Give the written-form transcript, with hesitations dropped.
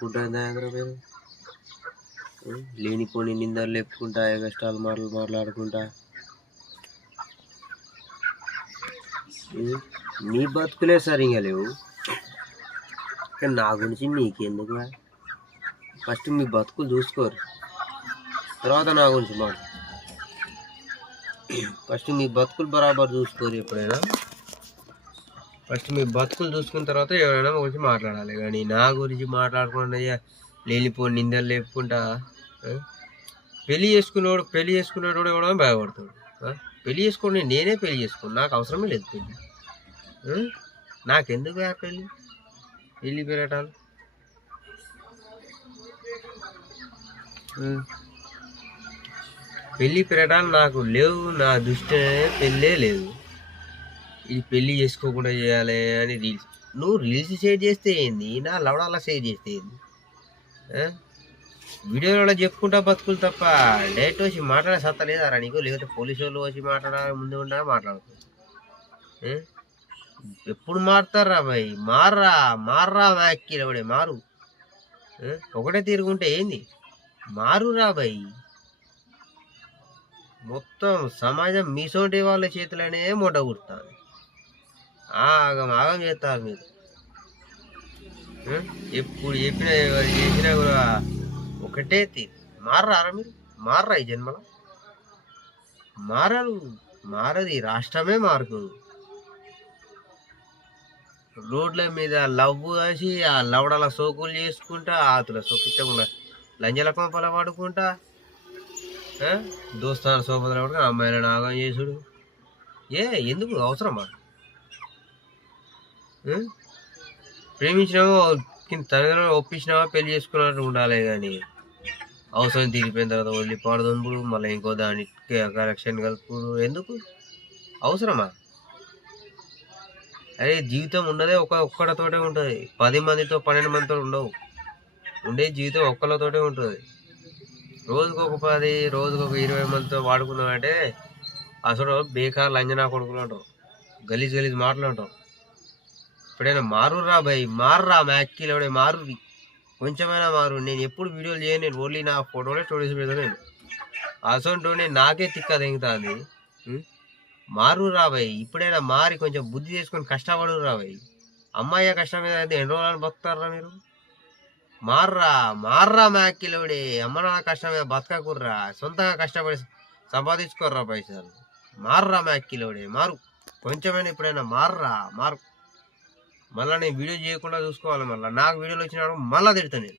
Food మీరు లేనిపోని నిందలు లేపుకుంటా ఎగస్ట్రాలు మాటలు మాట్లాడుకుంటా నీ బతుకులే సరిగా లేవు కానీ నా గురించి నీకెందుకు? ఫస్ట్ మీ బతుకులు చూసుకోరు, తర్వాత నా గురించి మాట. ఫస్ట్ మీ బతుకులు బరాబర్ చూసుకోరు. ఎప్పుడైనా ఫస్ట్ మీ బతుకులు చూసుకున్న తర్వాత ఎవరైనా గురించి మాట్లాడాలి. కానీ నా గురించి మాట్లాడకుండా లేనిపోని నిందలు లేపుకుంటా పెళ్లి చేసుకున్నాడు కూడా భయపడతాడు. పెళ్లి చేసుకోండి, నేనే పెళ్లి చేసుకోండి, నాకు అవసరమే లేదు పెళ్ళి. నాకెందుకు పెళ్ళి పెరటాలు? పెళ్ళి పెరటాలు నాకు లేవు. నా దృష్టి పెళ్ళే లేదు. ఇది పెళ్ళి చేసుకోకుండా చేయాలి అని నువ్వు రీల్స్ షేర్ చేస్తే ఏంది, నా లవడాలా షేర్ చేస్తే ఏంది? వీడియోలో చెప్పుకుంటా బతుకులు తప్ప డైరెక్ట్ వచ్చి మాట్లాడే సత్తా లేదా నీకు? లేకపోతే పోలీసు వాళ్ళు వచ్చి మాట్లాడాలి, ముందు ఉండాలి మాట్లాడుకో. ఎప్పుడు మారుతారా భయ్? మార్రా వ్యాఖ్యలవడే మారు. ఒకటే తిరుగుంటే ఏంది? మారురా భయ్. మొత్తం సమాజం మీసోటి వాళ్ళ చేతులనే మూట కుడుతుంది. ఆగం చేస్తారు మీరు. ఎప్పుడు చెప్పినా ఎవరు చేసినా కూడా ఒకటే తీరు. మారరా మీరు? మారరా ఈ జన్మలో? మారది రాష్ట్రమే మారుతుంది. రోడ్ల మీద లవ్ వేసి ఆ లవడల సోకులు చేసుకుంటా, ఆతుల సోకించకుండా లంజల కొంపల పడుకుంటా, దోస్తాన సోపదలు పడుకుని అమ్మాయిలను ఆగం చేసుడు. ఎందుకు అవసరమా? ప్రేమించినామో తల్లిదండ్రులు ఒప్పించినామా పెళ్లి చేసుకున్నట్టు ఉండాలి. కానీ అవసరం తీరిపోయిన తర్వాత వదిలి పాడదొంపుడు, మళ్ళీ ఇంకో దాని కలెక్షన్ కలుపుడు ఎందుకు? అవసరమా? అరే జీవితం ఉన్నదే ఒక్కడితోటే ఉంటుంది. 10 మందితో 12 మందితో ఉండవు. ఉండే జీవితం ఒక్కళ్ళతోటే ఉంటుంది. రోజుకొక 10, రోజుకొక 20 మందితో వాడుకున్నామంటే అసలు బేకార్ లంజనా కొడుకులు అంటారు, గలీజ్ మాటలు అంటారు. ఇప్పుడైనా మారురా భయ్, మార్రా మ్యాక్కిలోనే మారు, కొంచెమైనా మారు. నేను ఎప్పుడు వీడియోలు చేయను, నేను ఓన్లీ నా ఫోటోలే స్టోరీస్ పెడతాను. నేను అసలు నాకే తిక్క తెగుతుంది. మారు రాబాయి. ఇప్పుడైనా మారి కొంచెం బుద్ధి చేసుకొని కష్టపడు రాబాయి. అమ్మాయి కష్టం మీద అయితే ఎన్ని రోజులు బతుకుతారా మీరు? మార్రా మ్యాక్కిలోడే. అమ్మ నాన్న కష్టం మీద బతకకుర్రా, సొంతంగా కష్టపడి సంపాదించుకోర్రా పైసలు. మార్రా మ్యాక్కిలోడే మారు. కొంచెమైనా ఇప్పుడైనా మారు. మళ్ళీ నేను వీడియో చేయకుండా చూసుకోవాలి. మళ్ళీ నాకు వీడియోలు వచ్చినప్పుడు మళ్ళీ తిడతాను నేను.